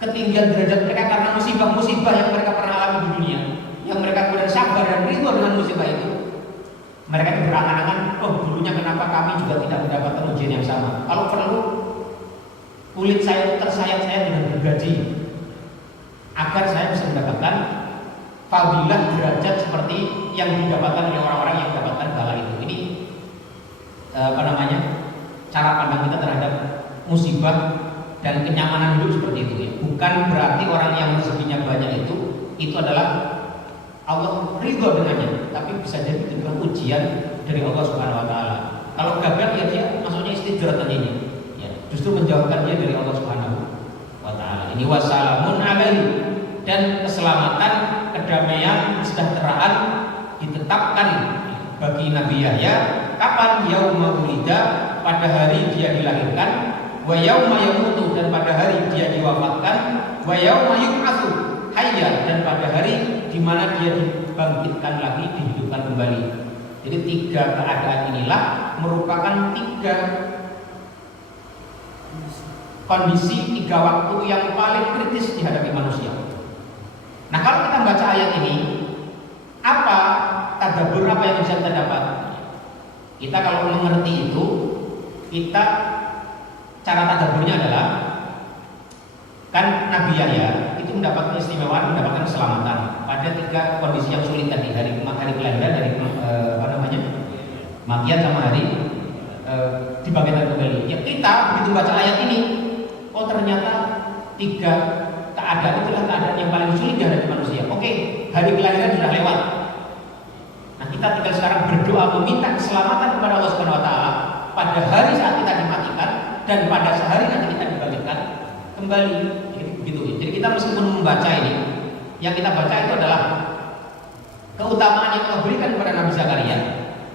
ketinggian derajat mereka karena musibah-musibah yang mereka pernah alami di dunia, yang mereka kemudian sabar dan ridho dengan musibah itu. Mereka itu berangan-angan, oh dulunya kenapa kami juga tidak mendapatkan ujian yang sama. Kalau perlu kulit saya tersayat-sayat dengan gergaji agar saya bisa mendapatkan fadilah derajat seperti yang didapatkan oleh orang-orang yang mendapatkan bala itu. Ini cara pandang kita terhadap musibah dan kenyamanan hidup seperti itu ya. Bukan berarti orang yang rezekinya banyak itu adalah Allah ridho dengannya, tapi bisa jadi itu adalah ujian dari Allah Subhanahu wa taala. Kalau gagal ya dia maksudnya istidratan ini. Ya, justru menjauhkan dia dari Allah Subhanahu wa taala. Ini wassalamun alaihi, dan keselamatan, kedamaian, kesejahteraan ditetapkan bagi Nabi Yahya kapan? Yauma wulida, pada hari dia dilahirkan, wa yauma yamutu, dan pada hari dia diwafatkan, wa yauma yub'atsu hayya, dan pada hari di mana dia dibangkitkan lagi, dihidupkan kembali. Jadi 3 keadaan inilah merupakan 3 kondisi, 3 waktu yang paling kritis dihadapi manusia. Nah, kalau kita baca ayat ini, apa tadabbur, apa yang bisa kita dapat? Kita kalau mengerti itu, kita cara tadabburnya adalah kan Nabi Yahya itu mendapatkan keistimewaan, mendapatkan keselamatan pada 3 kondisi yang sulit tadi, hari kelahiran, dari kematian, sama hari dibangkitkan kembali. Ya, kita begitu baca ayat ini, oh ternyata 3 keadaan itulah keadaan yang paling sulit dihadapi manusia. Oke, hari kelahiran sudah lewat. Nah, kita tinggal sekarang berdoa meminta keselamatan kepada Allah Subhanahu wa taala pada hari saat kita dimatikan dan pada sehari nanti kita dibangkitkan kembali. Jadi begitu. Jadi kita meskipun membaca ini, yang kita baca itu adalah keutamaan yang Allah berikan kepada Nabi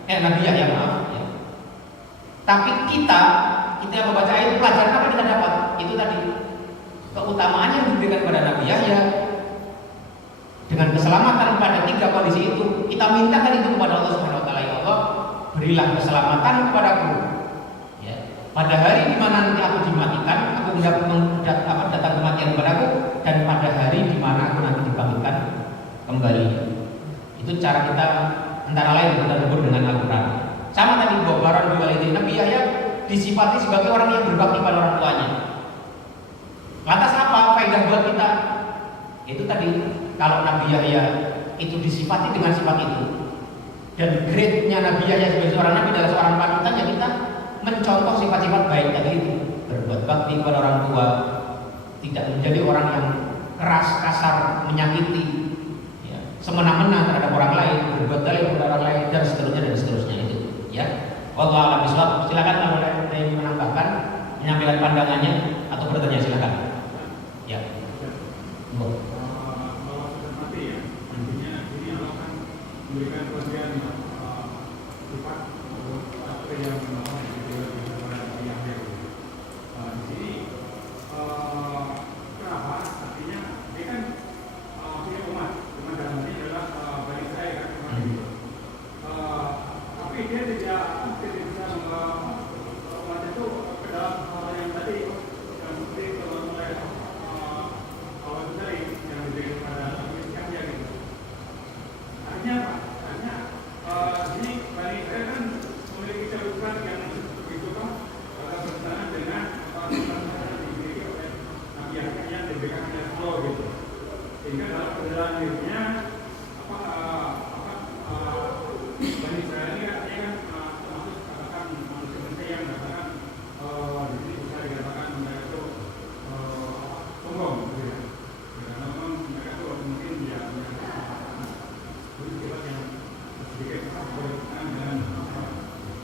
Nabi Yahya, maaf ya. Tapi kita yang membaca itu, pelajaran apa kita dapat? Itu tadi keutamaan yang diberikan kepada Nabi Yahya dengan keselamatan pada 3 kondisi itu. Kita mintakan itu kepada Allah Subhanahu wa taala, ya Allah, berilah keselamatan kepadaku ya, pada hari di mana nanti aku dimatikan, aku datang kematian kepadaku, dan pada hari di mana aku nanti dibangkitkan kembali. Itu cara kita antara lain kita tadabur dengan Al-Qur'an. Sama tadi Baran Biwalidin, Nabi Yahya disifati sebagai orang yang berbakti pada orang tuanya. Lantas apa faedah buat kita? Itu tadi, kalau Nabi Yahya itu disifati dengan sifat itu, dan grade-nya Nabi Yahya sebagai seorang nabi adalah seorang panutan, ya kita mencontoh sifat-sifat baik tadi itu, berbuat bakti kepada orang tua, tidak menjadi orang yang keras, kasar, menyakiti, ya, semena-mena terhadap orang lain, berbuat zalim kepada orang lain, dan seterusnya itu, ya. Wallahu a'lam bishawab. Silakan kalau ada yang menambahkan, menyampaikan pandangannya atau bertanya, silakan. Ya. Memberikan bagian sifat atau yang di sini kenapa? Artinya dia kan punya umat dalam ini adalah bagi saya kan, tapi dia tidak bisa umat itu ke dalam hal yang tadi yang seperti mulai awal tadi yang diberikan pada Yahya gitu. Artinya apa? Ini Bani Israel kan memiliki catatan yang begitu kan bertentangan dengan apa yang dimiliki oleh Nabi Yahya yang diberikan oleh Allah gitu. Sehingga dalam perjalanan hidupnya Bani Israel ini artinya kan termasuk katakan manusia yang katakan di sini bisa dikatakan mereka itu sombong gitu ya. Karena memang mereka itu mungkin ya sifat yang sedikit bertentangan dengan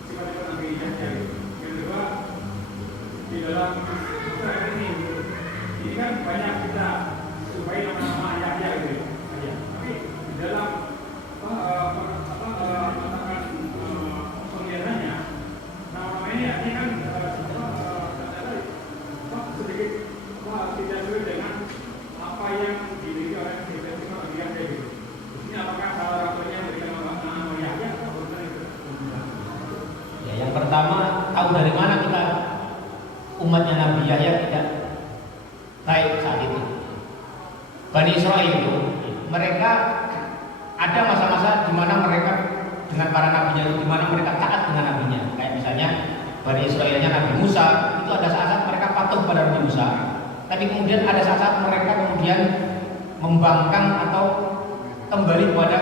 sifat-sifat Nabi Yahya. Yang kedua, di dalam Israel ini kan banyak kita supaya nama-nama Yahya gitu ya. Tapi di dalam katakan penglihatannya, nama-nama ini artinya kan sedikit tidak sesuai dengan apa yang dimiliki oleh sifat-sifat Nabi Yahya gitu. Ini apakah salah satunya memberikan nama Yahya atau bukan itu? Ya, yang pertama, tahu dari mana kita umatnya Nabi Yahya tidak baik saat itu. Bani Israel itu, mereka ada masa-masa di mana mereka dengan para nabinya itu, di mana mereka taat dengan nabinya. Kayak misalnya Bani Israelnya Nabi Musa, itu ada saat-saat mereka patuh pada Nabi Musa. Tapi kemudian ada saat-saat mereka kemudian membangkang atau kembali kepada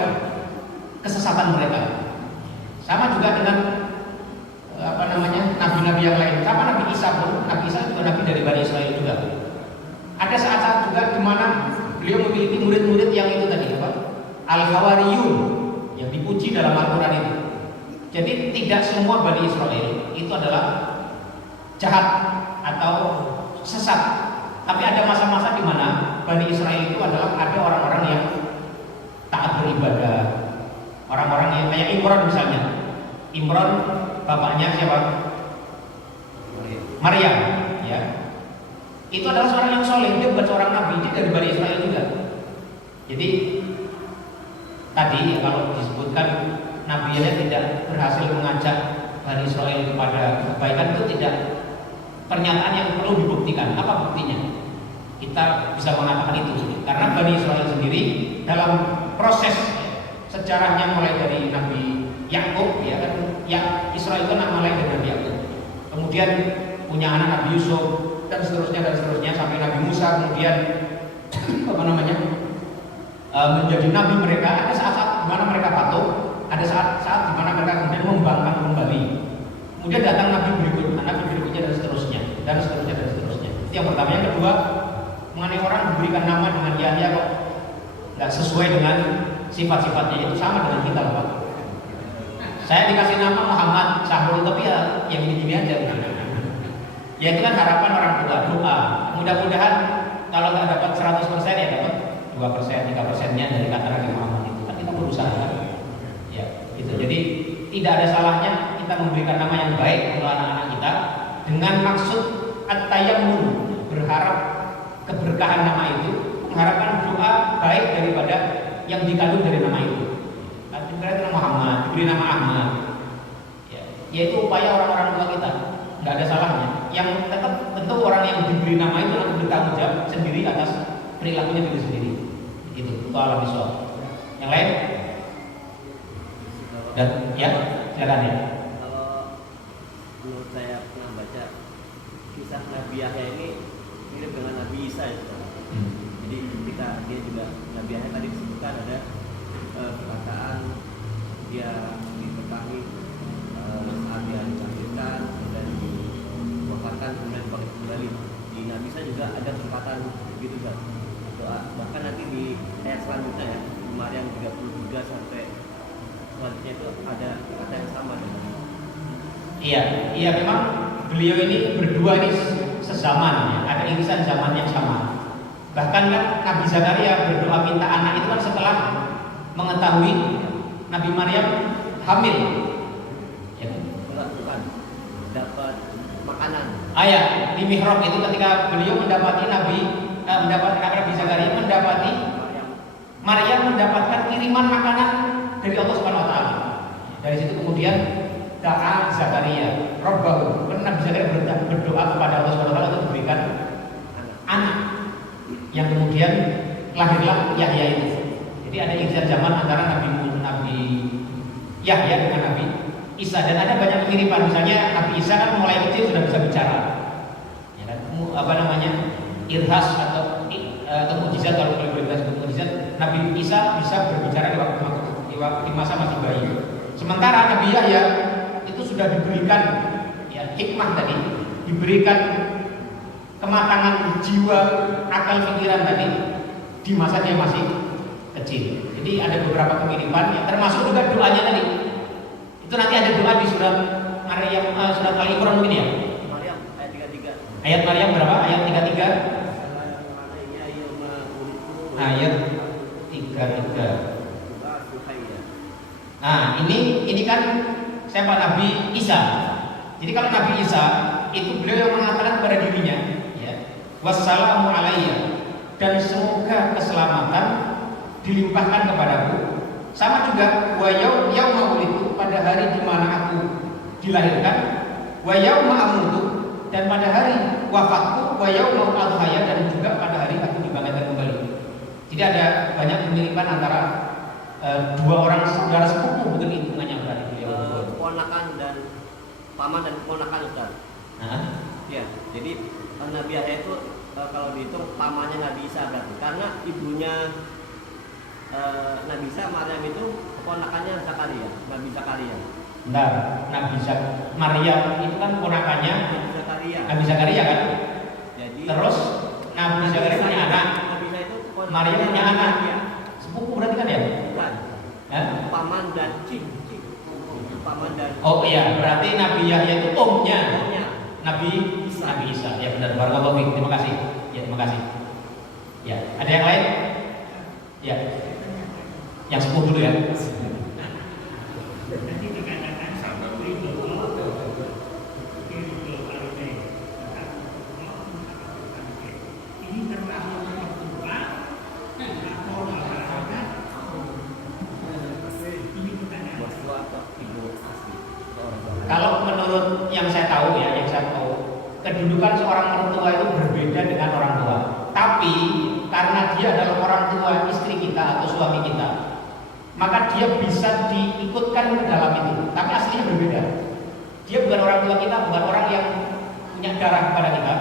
kesesatan mereka. Sama juga dengan nabi-nabi yang lain. Sama Nabi Isa pun, Nabi Isa juga nabi dari Bani Israel juga. Ada saat-saat juga di mana beliau memiliki murid-murid yang itu tadi apa? Al-Hawariyun, yang dipuji dalam Al-Quran itu. Jadi tidak semua Bani Israel itu adalah jahat atau sesat. Tapi ada masa-masa di mana Bani Israel itu adalah ada orang-orang yang taat beribadah, orang-orang yang kayak Imran misalnya. Imran bapaknya siapa? Maryam, ya. Itu adalah seorang yang soleh, dia bukan seorang nabi, dia dari Bani Israel juga. Jadi tadi ya, kalau disebutkan nabinya tidak berhasil mengajak Bani Israel kepada kebaikan, itu tidak pernyataan yang perlu dibuktikan. Apa buktinya? Kita bisa mengatakan itu karena Bani Israel sendiri dalam proses sejarahnya mulai dari Nabi Yakub, ya kan, ya Israel itu nama lain dari Nabi Yakub. Kemudian punya anak Nabi Yusuf dan seterusnya sampai Nabi Musa, kemudian apa namanya menjadi nabi mereka. Ada saat-saat di mana mereka patuh, ada saat-saat di mana mereka kemudian membangkang kembali. Kemudian datang nabi berikutnya dan seterusnya. Itu yang pertama. Yang kedua, mengenai orang diberikan nama dengan Yahya kok nggak sesuai dengan sifat-sifatnya, itu sama dengan kita loh Pak. Saya dikasih nama Muhammad Sahrul, tapi ya yang gini-gini aja. Ya itu kan harapan orang tua, doa. Mudah-mudahan kalau nggak dapat 100% ya dapat 2%, 3%-nya dari kata Nabi Muhammad itu. Kan kita berusaha. Ya, gitu. Jadi tidak ada salahnya kita memberikan nama yang baik untuk anak-anak kita dengan maksud at-tayammun, berharap keberkahan nama itu, mengharapkan doa baik daripada yang dikandung dari nama itu. Diberi nama Muhammad, diberi nama Ahmad, ya, yaitu upaya orang-orang tua kita. Nggak ada salahnya. Yang tetap tentu orang yang diberi nama itu nanti bertanggung jawab sendiri atas perilakunya diri sendiri. Itu alam soal. Yang lain? Dan ya, silakan ya. Kalau menurut saya pernah baca kisah Nabi Yahya ini mirip dengan Nabi Isa ya. Jadi ketika dia juga Nabi Yahya tadi disebutkan ada perkataan dia dipertahankan saat dia dilahirkan dan diwafatkan kemudian bangkit kembali. Di Nabi Isa juga ada perkataan begitu kan. Doa. Bahkan nanti di ayat selanjutnya ya, Maryam 33 sampai selanjutnya itu ada kata yang sama dengan Iya memang beliau ini berdua ini sezaman ya, ada irisan zaman yang sama. Bahkan kan Nabi Zakaria berdoa minta anak itu kan setelah mengetahui Nabi Maryam hamil. Ya kan? Bukan dapat makanan. Ya, di mihrab itu ketika beliau mendapati Nabi Zakaria mendapati Maryam mendapatkan kiriman makanan dari Allah Subhanahu wa taala. Dari situ kemudian doa Zakaria, Rabbahu, karena Nabi Zakaria berdoa kepada Allah Subhanahu wa taala untuk memberikan anak. Yang kemudian lahirlah Yahya itu. Jadi ada irisan zaman antara Nabi Yahya dengan Nabi Isa, dan ada banyak kemiripan. Misalnya Nabi Isa kan mulai kecil sudah bisa bicara. Ya kan? Apa namanya? Irhas atau mukjizat, kalau boleh disebut mukjizat. Nabi Isa bisa berbicara di masa masih bayi. Sementara Nabi Yahya itu sudah diberikan ya hikmah tadi, diberikan kematangan jiwa, akal pikiran tadi di masa dia masih kecil. Jadi ada beberapa kemiripan, ya, termasuk juga doanya tadi. Itu nanti ada doa di surat Maryam, surat Al-Imran mungkin ya. Maryam ayat 33. Ayat Maryam berapa? Ayat 33. Ayat 33. Nah, ini kan siapa? Nabi Isa. Jadi kalau Nabi Isa itu beliau yang mengatakan kepada dirinya, ya, wassalamu alayya, dan semoga keselamatan dilimpahkan kepadaku. Sama juga wa yauma wulidtu, pada hari di mana aku dilahirkan, wa yauma amutu, dan pada hari wafatku, wa yauma adhaya, dan juga pada hari aku dibangkitkan kembali. Jadi ada banyak kemiripan antara dua orang saudara sepupu, bukan hitungannya berarti beliau. Keponakan dan paman dan keponakan Ustaz. Ya, jadi Nabi Yahya itu kalau dihitung pamannya Nabi Isa berarti, karena ibunya Nabi Isa Maryam itu keponakannya Zakaria, Nabi Zakaria. Bentar, Maryam itu kan keponakannya Nabi Zakaria. Nabi Zakaria kan? Jadi terus Nabi Zakaria punya anak, Nabi Isa itu Maria punya anak. Sepupu berarti kan ya? Bukan. Ya? Paman dan cing. Paman dan Oh iya, berarti Nabi Yahya itu omnya omnya. Nabi Isa. Ya benar, barakallahu fiik. Terima kasih. Ya, terima kasih. Ya, ada yang lain? Ya. Yang sepupu dulu ya. Nanti dikatakan sabab ridho ini termasuk mertua atau masyarakat? Ini pertanyaan. Mertua atau ibu asli atau orang tua. Kalau menurut yang saya tahu ya, kedudukan seorang mertua itu berbeda dengan orang tua. Tapi karena dia adalah orang tua istri kita atau suami kita, maka dia bisa diikutkan ke dalam itu. Tapi aslinya berbeda. Dia bukan orang tua kita, bukan orang yang punya darah kepada kita,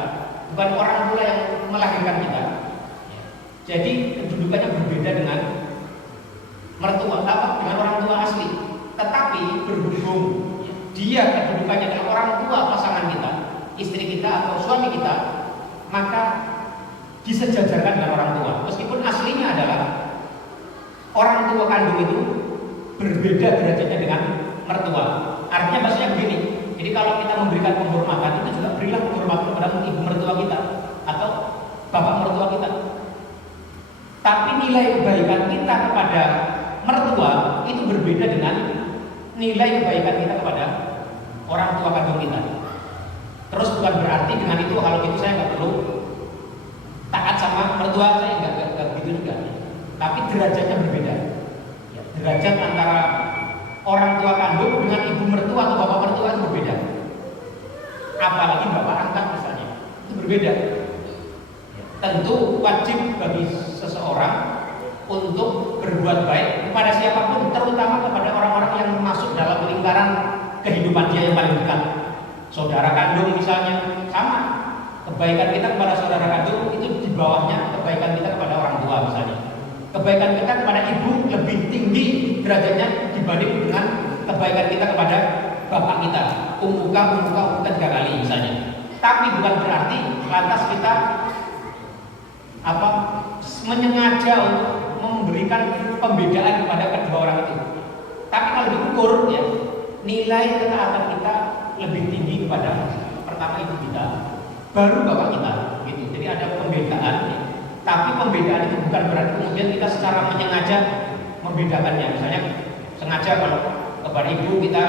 bukan orang pula yang melahirkan kita. Jadi kedudukannya berbeda dengan mertua, dengan orang tua asli. Tetapi berhubung dia kedudukannya adalah orang tua pasangan kita, istri kita atau suami kita, maka disejajarkan dengan orang tua. Meskipun aslinya adalah orang tua kandung itu berbeda derajatnya dengan mertua. Artinya maksudnya begini. Jadi kalau kita memberikan penghormatan, itu juga berilah penghormatan kepada ibu mertua kita atau bapak mertua kita. Tapi nilai kebaikan kita kepada mertua itu berbeda dengan nilai kebaikan kita kepada orang tua kandung kita. Terus bukan berarti dengan itu kalau gitu saya nggak perlu taat sama mertua, saya nggak begitu juga. Tapi derajatnya berbeda. Ya, derajat antara orang tua kandung dengan ibu mertua atau bapak mertua itu berbeda. Apalagi bapak angkat misalnya, itu berbeda. Ya, tentu wajib bagi seseorang untuk berbuat baik kepada siapapun, terutama kepada orang-orang yang masuk dalam lingkaran kehidupan dia yang paling dekat. Saudara kandung misalnya, sama. Kebaikan kita kepada saudara kandung itu di bawahnya kebaikan kita kepada orang tua misalnya. Kebaikan kita kepada ibu lebih tinggi derajatnya dibanding dengan kebaikan kita kepada bapak kita. Umuka 3 kali misalnya. Tapi bukan berarti lantas kita menyengaja untuk memberikan pembedaan kepada kedua orang itu. Tapi kalau diukur ya, nilai ketaatan kita lebih tinggi kepada pertama ibu kita, baru bapak kita gitu. Jadi ada pembedaan ya. Tapi pembedaan itu bukan berarti kemudian kita secara menyengaja membedakannya. Misalnya sengaja kalau kepada ibu kita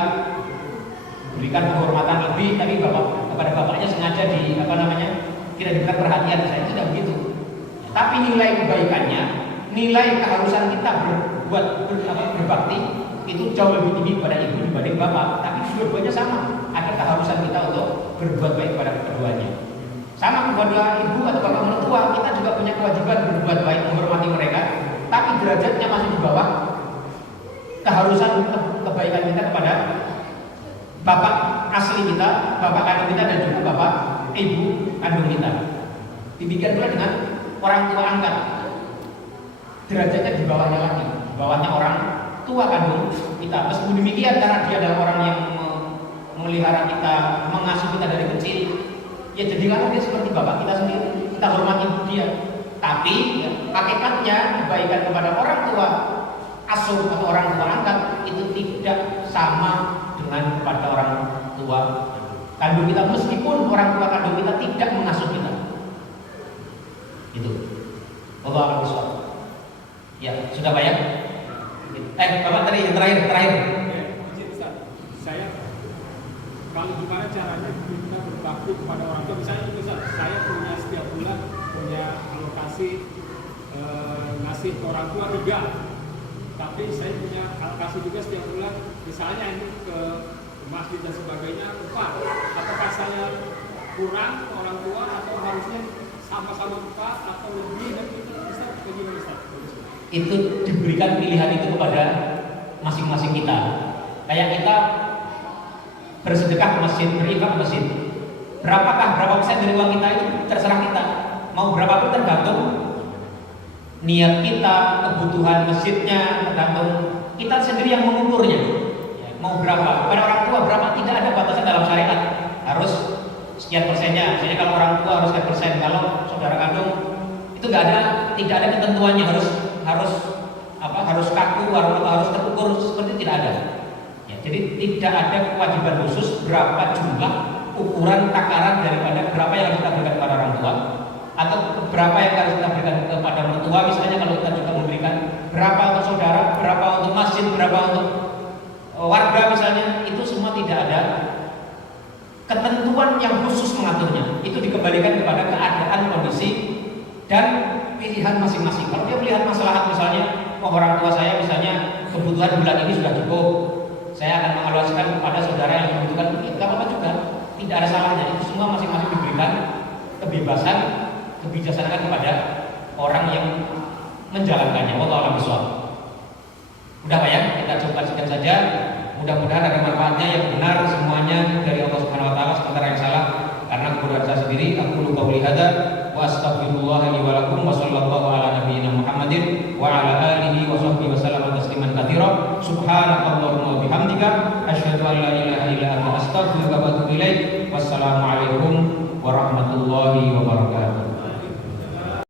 berikan penghormatan lebih, tapi kepada bapaknya sengaja tidak diberikan perhatian. Saya tidak begitu. Tapi nilai kebaikannya, nilai keharusan kita berbakti itu jauh lebih tinggi kepada ibu dibanding bapak. Tapi dua-duanya sama, ada keharusan kita untuk berbuat baik kepada keduanya. Sama kepada ibu atau bapak mertua, kita juga punya kewajiban berbuat baik, menghormati mereka. Tapi derajatnya masih di bawah keharusan kebaikan kita kepada bapak asli kita, bapak kandung kita, dan juga bapak ibu kandung kita. Demikian pula dengan orang tua angkat, derajatnya di bawahnya lagi, di bawahnya orang tua kandung kita. Meskipun demikian, karena dia adalah orang yang memelihara kita, mengasuh kita dari kecil, ya jadilah dia seperti bapak kita sendiri. Kita hormati dia. Tapi ya, hakikatnya kebaikan kepada orang tua asuh atau orang tua angkat itu tidak sama dengan kepada orang tua kandung kita, meskipun orang tua kandung kita tidak mengasuh kita. Itu. Allah Akbar. Ya, sudah Pak ya? Bapak tadi yang terakhir. Saya kalau gimana caranya kita berbakti kepada orang tua? Misalnya Ustaz, saya punya setiap bulan punya alokasi ngasih ke orang tua 3. Tapi saya punya alokasi juga setiap bulan, misalnya ini ke masjid dan sebagainya 4. Apakah saya kurang ke orang tua atau harusnya sama-sama 4 atau lebih, dan itu bisa bagaimana Ustaz? Itu diberikan pilihan itu kepada masing-masing kita. Kayak kita bersedekah ke masjid, berinfak ke masjid. Berapa persen dari uang kita itu terserah kita. Mau berapa pun tergantung niat kita, kebutuhan masjidnya, tergantung kita sendiri yang mengukurnya. Mau berapa? Pada orang tua berapa? Tidak ada batasan dalam syariat. Harus sekian persennya. Misalnya kalau orang tua harus sekian persen, kalau saudara kandung itu tidak ada ketentuannya harus kaku atau harus terukur, seperti itu tidak ada. Ya, jadi tidak ada kewajiban khusus berapa jumlah ukuran takaran daripada berapa yang harus kita berikan kepada orang tua atau berapa yang harus kita berikan kepada mertua. Misalnya kalau kita juga memberikan berapa untuk saudara, berapa untuk masjid, berapa untuk warga misalnya, itu semua tidak ada ketentuan yang khusus mengaturnya. Itu dikembalikan kepada keadaan, kondisi dan pilihan masing-masing. Kalau dia melihat masalah misalnya orang tua saya misalnya kebutuhan bulan ini sudah cukup, saya akan mengalokasikan kepada saudara yang membutuhkan, tidak apa-apa juga, tidak ada salahnya. Itu semua masing-masing diberikan kebebasan, kebijaksanaan kepada orang yang menjalankannya. Wallahu a'lam bishawab. Udah Pak ya, kita coba sekian saja. Mudah-mudahan ada manfaatnya, yang benar semuanya dari Allah Subhanahu wa taala, sementara yang salah karena kebodohan saya sendiri. Aku lupa qouli hadza wa astaghfirullah li wa lakum wa sallallahu ala nabiyyina Muhammadin wa ala alihi wa sahbihi wa sallam tasliman katsira. Subhanakallahumma wa bihamdika asyhadu an la ilaha illa anta astaghfiruka wa atubu ilaik. Wassalamu alaikum warahmatullahi wabarakatuh.